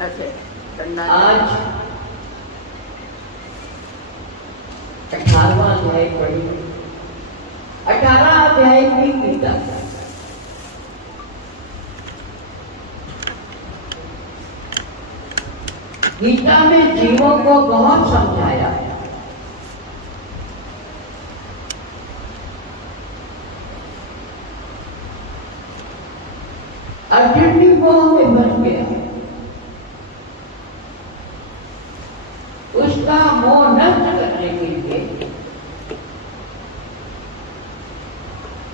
आज 18वां अध्याय पढ़ी। 18 अध्याय की गीता। गीता में जीवों को बहुत समझाया। अर्जुन भी मोह में फंस गया। उसका मोह नष्ट करने के लिए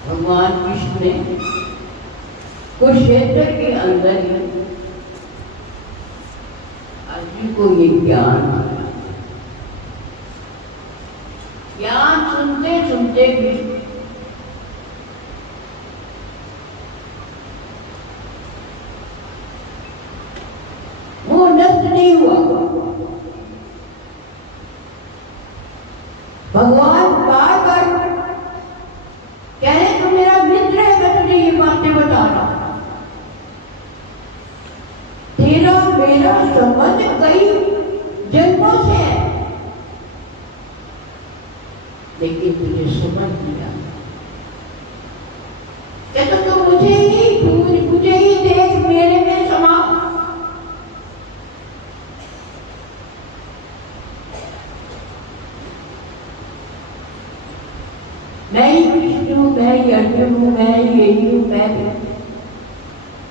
भगवान कृष्ण ने कुरुक्षेत्र के अंदर ही अर्जुन को ये ज्ञान सुनते सुनते भी वो नष्ट नहीं हुआ। भगवान बार बार कह रहे तो मेरा मित्र है, मैं तुझे ये बातें बता रहा हूं। तेरा मेरा संबंध कई जन्मों से है, लेकिन तुझे समझ नहीं आया। कहते तो मुझे ही देख, मेरे में समा। मैं ही कृष्ण हूँ, मैं ही अर्जुन हूँ, मैं ही यही हूँ, मैं।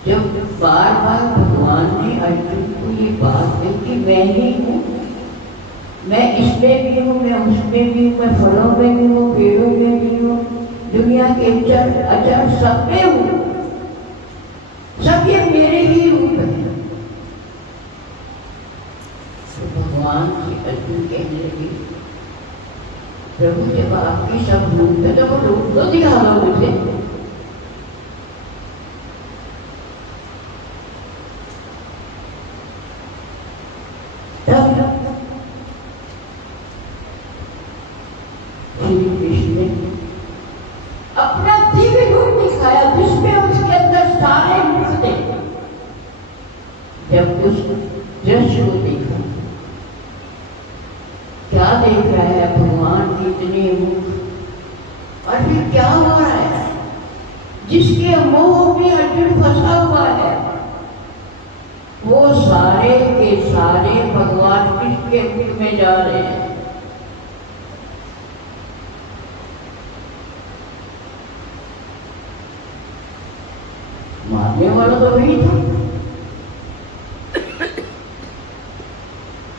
जब बार बार भगवान ने अर्जुन को ये बात कही कि मैं ही हूँ, मैं इसमें भी हूँ, मैं उसमें भी हूँ, मैं फलों में भी हूँ, पेड़ों में भी हूँ, दुनिया के चर अचर सब में हूँ, सब ये मेरे ही रूप है। तो भगवान की अर्जुन कहने लगे, प्रभु जब आपकी सब रूप है तो वो रूप तो दिखा दो मुझे। तब श्री कृष्ण ने अपना दिव्य रूप दिखाया, जिसमें उसके अंदर सारे रूप थे। जब उस दृश्य को देखा, क्या देख रहा है भगवान की इतने रूप, और फिर क्या हो रहा है? जिसके मोह में अर्जुन फंसा हुआ है, वो सारे के सारे भगवान कृष्ण के रूप में जा रहे हैं। मारने वाला तो वही था।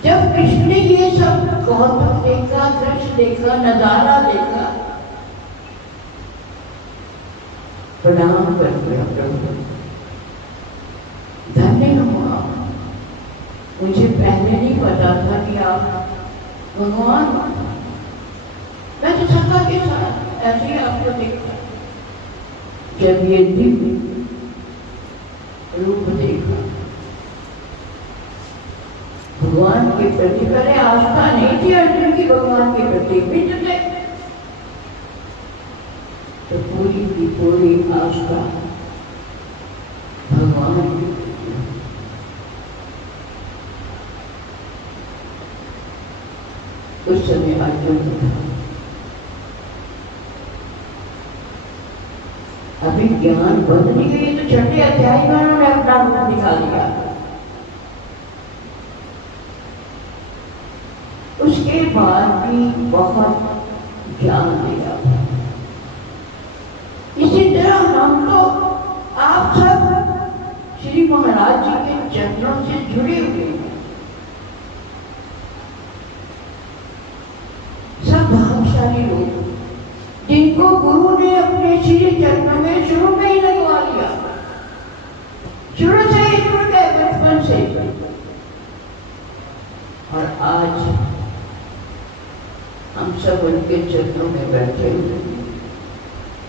जब कृष्ण ने ये सब गौतम देखा, दृश्य देखा, नजारा देखा, प्रणाम कर दिया, प्रभु धन्य हो आप, मुझे पहले नहीं पता था कि आप भगवान। मैं तो सखा के साथ ऐसे ही आपको देखा। जब ये दिव्य रूप देखा, भगवान के प्रति पहले आस्था नहीं थी अर्जुन की, भगवान के प्रति मित्र थे, तो पूरी की पूरी आस्था भगवान की। उस समय अर्जुन ने कहा, अभी ज्ञान बंद नहीं हुई तो छठे अध्याय में उन्होंने अपना रूप दिखा दिया। उसके बाद भी बहुत ज्ञान दिया। इसी तरह हम तो आप सब श्री महाराज जी के चरणों से जुड़े हुए हैं। सब भाग्यशाली लोग जिनको गुरु ने अपने श्री चरणों में शुरू में ही लगवा लिया, शुरू से ही जुड़ गए, बचपन से। और आज हम सब उनके चरणों में बैठे हुए,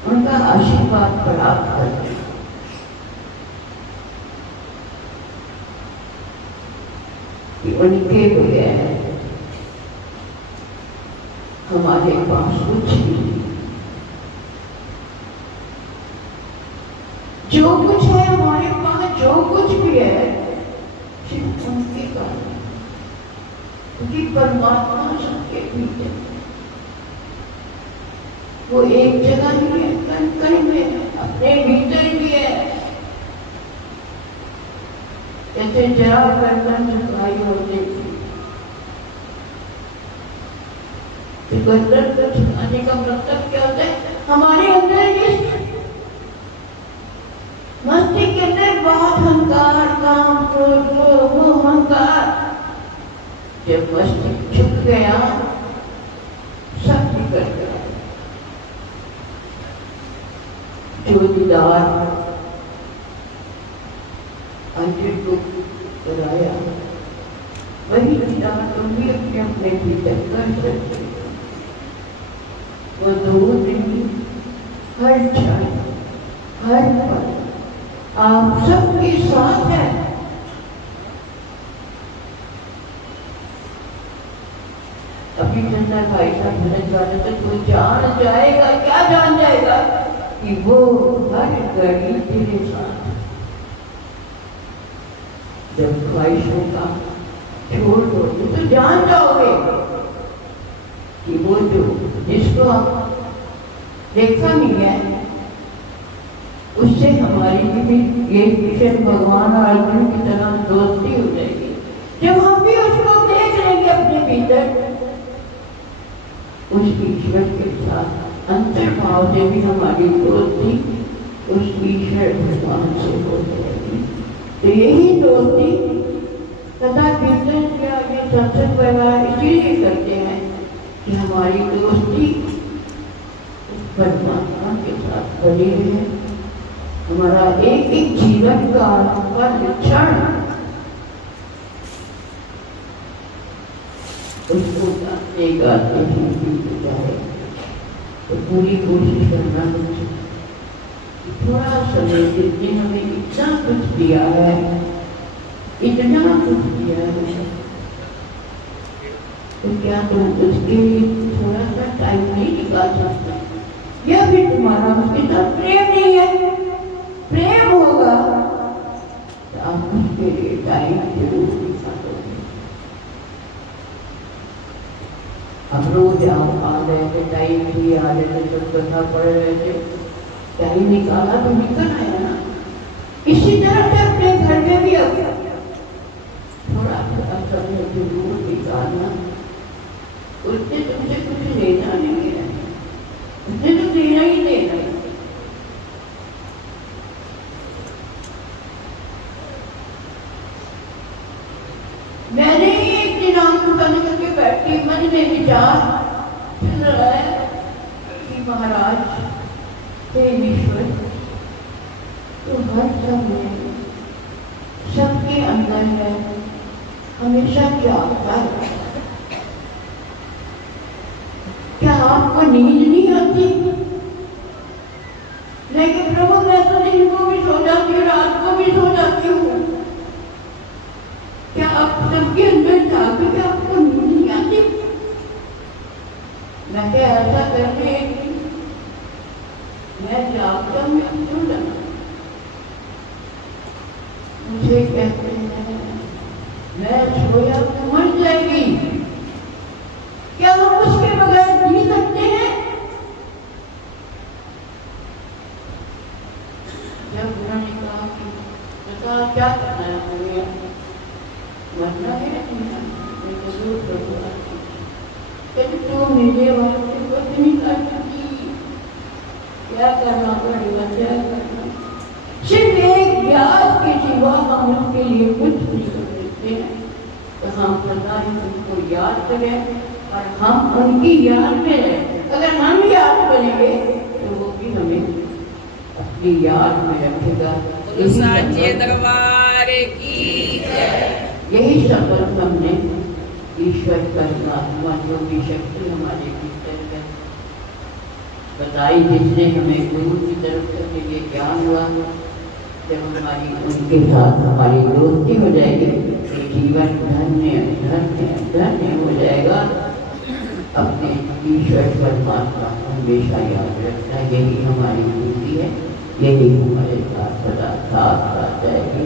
उनका आशीर्वाद प्राप्त करते हैं। कि उनके बगैर हमारे पास कुछ नहीं। जो कुछ है हमारे पास, जो कुछ भी है, सिर्फ कारण है, क्योंकि परमात्मा सबके भीतर वो एक जगह नहीं है, कण कण में अपने भीतर भी है। जैसे जरा गर्दन झुकाई होती थी, तो गर्दन को झुकाने का मतलब क्या होता है? हमारे अंदर मस्तिष्क के अंदर बहुत अहंकार, काम, क्रोध, लोभ, अहंकार, जब मस्तिष्क झुक गया सब निकल गया। जो दीदार अर्जुन को कराया, वही दीदार तुम भी अपने अपने भीतर कर सकते हो। वो दूर नहीं, हर क्षण हर पल आप सबके साथ है। अभी चंदा भाई साहब भजन गाने तो वो जान जाएगा, क्या जान जाएगा कि वो हर घड़ी तेरे साथ। जब ख्वाहिशों का छोड़ दो तो जान जाओगे कि वो जो जिसको आप देखा नहीं है उससे हमारी भी ये कृष्ण भगवान और अर्जुन की तरह दोस्ती हो जाएगी। जब हम भी उसको देख लेंगे अपने भीतर, उस ईश्वर के साथ अंतर भाव से भी हमारी दोस्ती उस ईश्वर भगवान से हो जाएगी। तो यही दोस्ती तथा कीर्तन या ये सत्संग व्यवहार इसीलिए करते हैं कि हमारी दोस्ती परमात्मा के साथ बनी रहे। हमारा एक एक जीवन का क्षण उसको गाते गाते बीत जाए। तो पूरी कोशिश करना चाहिए। थोड़ा समय जिसने हमें इतना कुछ दिया है, इतना कुछ दिया है, तो क्या तुम उसके लिए थोड़ा सा टाइम नहीं निकाल सकते? या फिर तुम्हारा उसके साथ प्रेम नहीं है? प्रेम होगा तो आप उसके लिए टाइम जरूर निकालोगे। अब रोज आप आ गए थे, टाइम भी आ रहे थे, सब कथा पढ़ रहे थे, टाइम निकाला तो निकल आया ना। इसी तरह से अपने घर में भी अब थोड़ा थोड़ा समय जरूर निकालना। उससे तुमसे कुछ लेना नहीं है, उससे तो देना ही देना है। मैंने एक दिन आंखों बंद करके बैठी, मन में विचार चल रहा है कि महाराज हे ईश्वर, तो हर समय सबके अंदर है, हमेशा जागता है। क्या आपको नींद नहीं आती? लेकिन प्रभु मैं तो दिन को भी सो जाती हूँ, रात को भी सो जाती हूँ। क्या आप सबके अंदर जागते, क्या आपको नींद नहीं आती? मैं क्या ऐसा करके मैं जागता हूँ, क्यों जाना? मुझे कहते हैं मैं सोया तो मर जाएगी। क्या हम उसके बगैर जी सकते हैं? जब उन्होंने कहा कि बता क्या करना है, हमें मरना है, मैं जरूर प्रभु तो मेरे वहां से कुछ नहीं कर सकती। क्या करना पड़ेगा, क्या करना? सिर्फ एक ब्याज के सिवा हम उनके लिए कुछ नहीं कर सकते हैं। तो हम सदा ही उनको याद करें और हम उनकी याद में रहें। अगर हम याद करेंगे तो वो भी हमें अपनी याद में रखेगा। साचे दरबार की जय। यही शपथ हमने ईश्वर परमात्मा जो भी शक्ति हमारे भीतर है बताई, जिसने हमें गुरु की तरफ से ये ज्ञान हुआ। जब हमारी उनके साथ हमारी दोस्ती हो जाएगी तो जीवन धन्य धन्य धन्य हो जाएगा। अपने ईश्वर परमात्मा को हमेशा याद रखना, यही हमारी ड्यूटी है, यही हमारे साथ सदा साथ जाएगी।